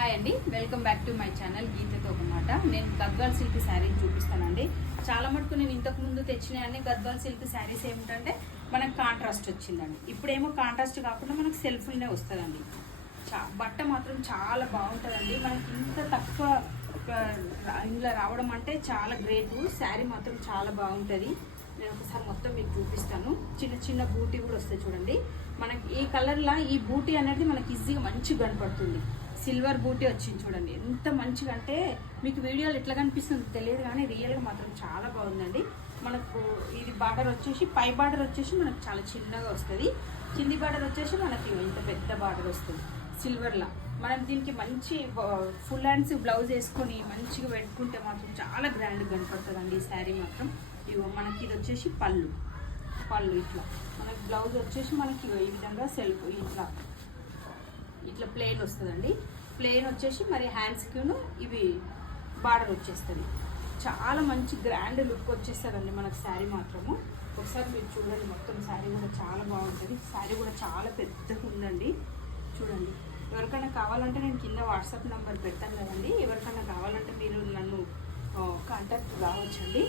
Hi అండి, welcome back to my channel గీతతో అన్నమాట. నేను గద్వాల్ సిల్క్ శారీని చూపిస్తానండి. చాలా మటుకు నేను ఇంతకు ముందు తెచ్చినాయని గద్వాల్ సిల్క్ శారీస్ ఏమిటంటే మనకు కాంట్రాస్ట్ వచ్చిందండి. ఇప్పుడేమో కాంట్రాస్ట్ కాకుండా మనకు సెల్ఫ్లోనే వస్తుందండి. బట్ట మాత్రం చాలా బాగుంటుందండి. మనకి ఇంత తక్కువ ఇందులో రావడం అంటే చాలా గ్రేటు. శారీ మాత్రం చాలా బాగుంటుంది. నేను ఒకసారి మొత్తం మీకు చూపిస్తాను. చిన్న చిన్న బూటీ కూడా వస్తాయి చూడండి. మనకి ఈ కలర్లో ఈ బూటీ అనేది మనకి ఈజీగా మంచిగా కనపడుతుంది. సిల్వర్ బూటీ వచ్చింది చూడండి, ఎంత మంచిగా అంటే మీకు వీడియోలు ఎట్లా కనిపిస్తుంది తెలియదు కానీ రియల్గా మాత్రం చాలా బాగుందండి. మనకు ఇది బార్డర్ వచ్చేసి పై బార్డర్ వచ్చేసి మనకు చాలా చిన్నగా వస్తుంది. కింది బార్డర్ వచ్చేసి మనకి ఇంత పెద్ద బార్డర్ వస్తుంది సిల్వర్లా. మనం దీనికి మంచి ఫుల్ హ్యాండ్స్ బ్లౌజ్ వేసుకొని మంచిగా పెట్టుకుంటే మాత్రం చాలా గ్రాండ్గా కనపడుతుందండి ఈ శారీ మాత్రం. ఇగో మనకి ఇది వచ్చేసి పళ్ళు ఇట్లా మనకి బ్లౌజ్ వచ్చేసి మనకి ఈ విధంగా సెల్ఫ్ ఇట్లా ప్లెయిన్ వస్తుందండి. ప్లెయిన్ వచ్చేసి మరి హ్యాండ్స్కిను ఇవి బార్డర్ వచ్చేస్తుంది. చాలా మంచి గ్రాండ్ లుక్ వచ్చేస్తుందండి మనకు శారీ మాత్రము. ఒకసారి మీరు చూడండి, మొత్తం శారీ కూడా చాలా బాగుంటుంది. శారీ కూడా చాలా పెద్దగా ఉందండి చూడండి. ఎవరికైనా కావాలంటే నేను కింద వాట్సాప్ నెంబర్ పెడతాను కదండి. ఎవరికైనా కావాలంటే మీరు నన్ను కాంటాక్ట్ కావచ్చండి.